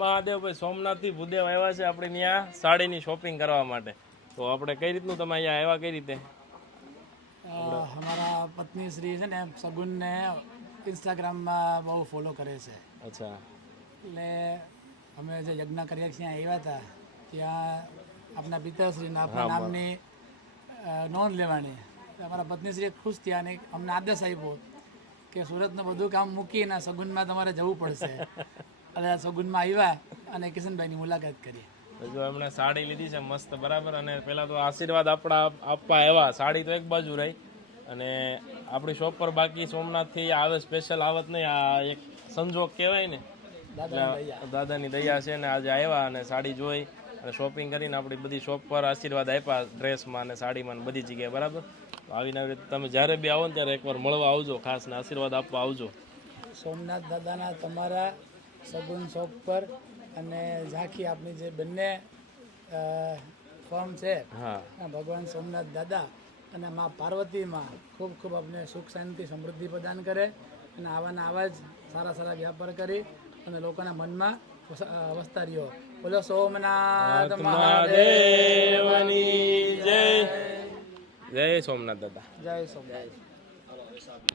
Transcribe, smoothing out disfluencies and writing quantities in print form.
મહાદેવ ભાઈ સોમનાથથી ભૂદેવ આવ્યા છે આપણે ત્યાં સાડીની શોપિંગ કરવા માટે. તો આપણે કઈ રીતનું તમે અહીંયા આવ્યા કઈ રીતે? हमारा पत्नी श्री है ने सगुन ने इंस्टाग्राम में બહુ ફોલો કરે છે. અચ્છા. એટલે અમે જે યજ્ઞ કર્યા ત્યાં આવ્યા હતા ત્યાં આપણા પિતાશ્રીના આપણા નામની નોંધ લેવાની. અમારા પત્નીશ્રી ખુશ થયા અને અમને આદેશ આપ્યો કે સુરતનું બધું કામ મૂકીને સગુનમાં તમારે જવું પડશે. એટલે સગુનમાં આવ્યા અને કિશનભાઈની મુલાકાત કરી. જો એમણે સાડી લીધી છે મસ્ત બરાબર. અને પહેલા તો આશીર્વાદ આપવા આવ્યા. સાડી તો એક બાજુ રહી અને આપણી શોપ પર બાકી સોમનાથથી આવે સ્પેશિયલ આવત નહીં. આ એક સંજોગ કહેવાય ને, દાદાની દયા છે ને આજે આવ્યા અને સાડી જોઈ અને શોપિંગ કરીને આપણી બધી શોપ પર આશીર્વાદ આપ્યા ડ્રેસમાં અને સાડીમાં ને બધી જગ્યાએ બરાબર. આવીને આવી રીતે તમે જ્યારે બી આવો ને ત્યારે એકવાર મળવા આવજો, ખાસ ને આશીર્વાદ આપવા આવજો. સોમનાથ દાદાના તમારા સગુન શોપ પર અને ઝાંખી આપણી જે બંને ફોર્મ છે, ભગવાન સોમનાથ દાદા અને મા પાર્વતીમાં ખૂબ ખૂબ આપણે સુખ શાંતિ સમૃદ્ધિ પ્રદાન કરે અને આવાના આવા જ સારા સારા વ્યાપાર કરી અને લોકોના મનમાં વસતા રહ્યો. બોલો સોમનાથ મહાદેવની જય. જય સોમનાથ દાદા. જય સોમનાથ.